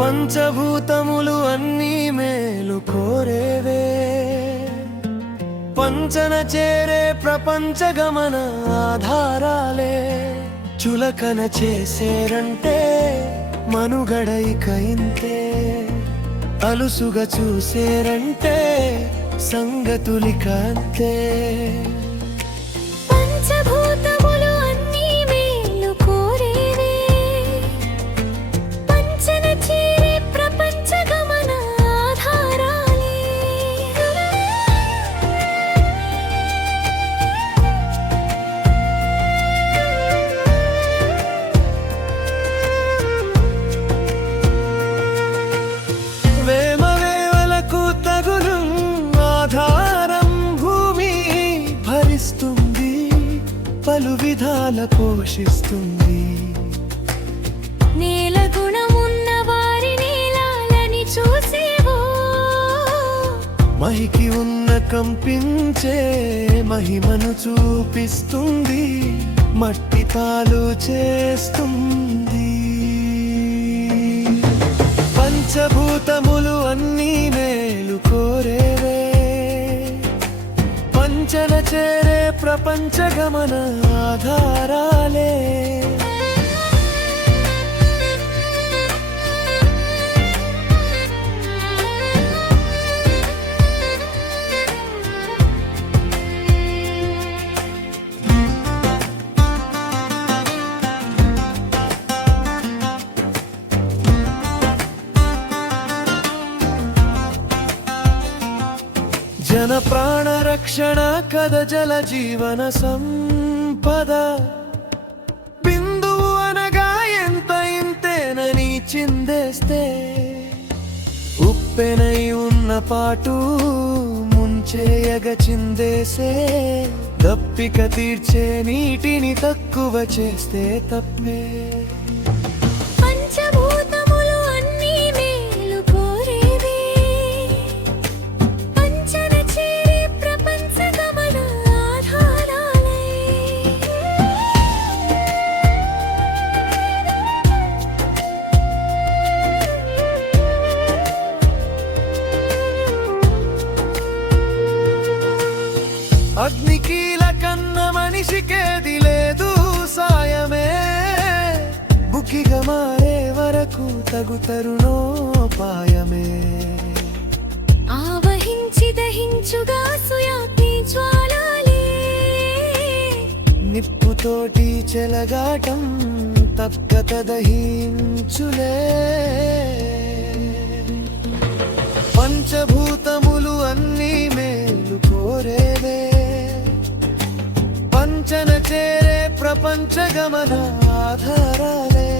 పంచభూతములు అన్నీ మేలు కోరేవే. పంచన చేరే ప్రపంచ గమన ఆధారాలే. చులకన చేసేరంటే మనుగడ ఇంతే. అలుసుగా చూసేరంటే సంగతులిక అంతే. విధాల పోషిస్తుంది. నేల గుణమున్న వారి నీలాలని చూసేవో. మహికి ఉన్న కంపించే మహిమను చూపిస్తుంది. మట్టి పాలు చేస్తుంది. పంచభూతములు అన్నీ మేలు కోరేవే. పంచన చేరే ప్రపంచ గమన ఆధారాలే. జన ప్రాణ రక్షణ కథ జల జీవన సంపద. బిందువు అనగా ఎంత ఇంతేనని చిందేస్తే. ఉప్పెనై ఉన్న పాటు ముంచేయగ చిందేసే. దప్పిక తీర్చే నీటిని తక్కువ చేస్తే తప్పే. అగ్నికీల కన్న మనిషికేది లేదు సాయమే. బుకిగా మారే వరకు తగు తరుణోపాయమే. ఆవహించి దహించుగా జ్వాలాలే. నిప్పుతోటి చెలగాటం తప్పక దహించులే పంచభూతములు పంచన చేరే ప్రపంచ గమన ఆధారాలే.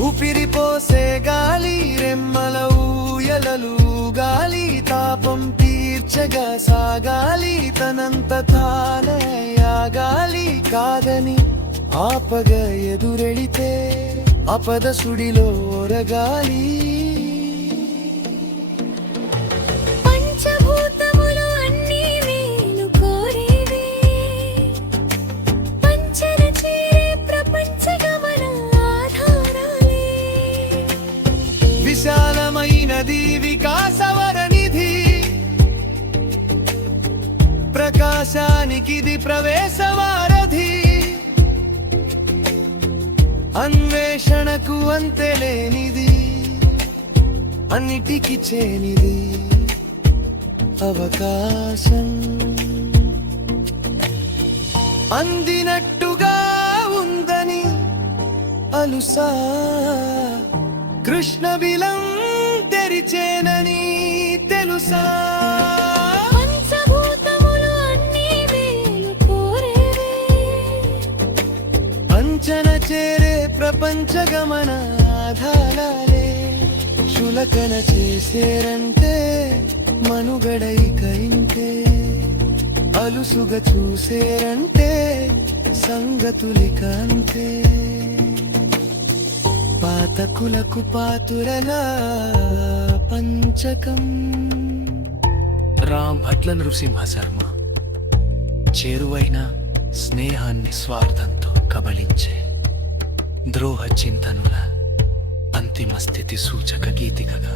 ఊపిరి పోసే గాలి రెమ్మల ఊయలలు గాలి తాపం తీర్చగా సాగాలి తనంత తానే ఆగాలి కాదని ఆపగ ఎదురెడితే అపద సుడిలో ఒరగాలి. నదీ వికాసవర నిధి ప్రకాశానికిది ప్రవేశవారధి. అన్వేషణకు అంతెలేనిది అన్నిటికి చేనిది అవకాశం. అందినట్టుగా ఉందని అలుసా కృష్ణ బిలం అంచన చేరే ప్రపంచ గమన ఆధారాలే. చులకన చేసేరంటే మనుగడై ఇంతే అలుసుగా చూసేరంటే సంగతులిక అంతే పాతకులకు పాతురలా పంచకం. రామ్ భట్ల నృసింహ శర్మ చేరువైన స్నేహాన్ని స్వార్థంతో కబలించే ద్రోహ చింతనుల అంతిమ స్థితి సూచక గీతికగా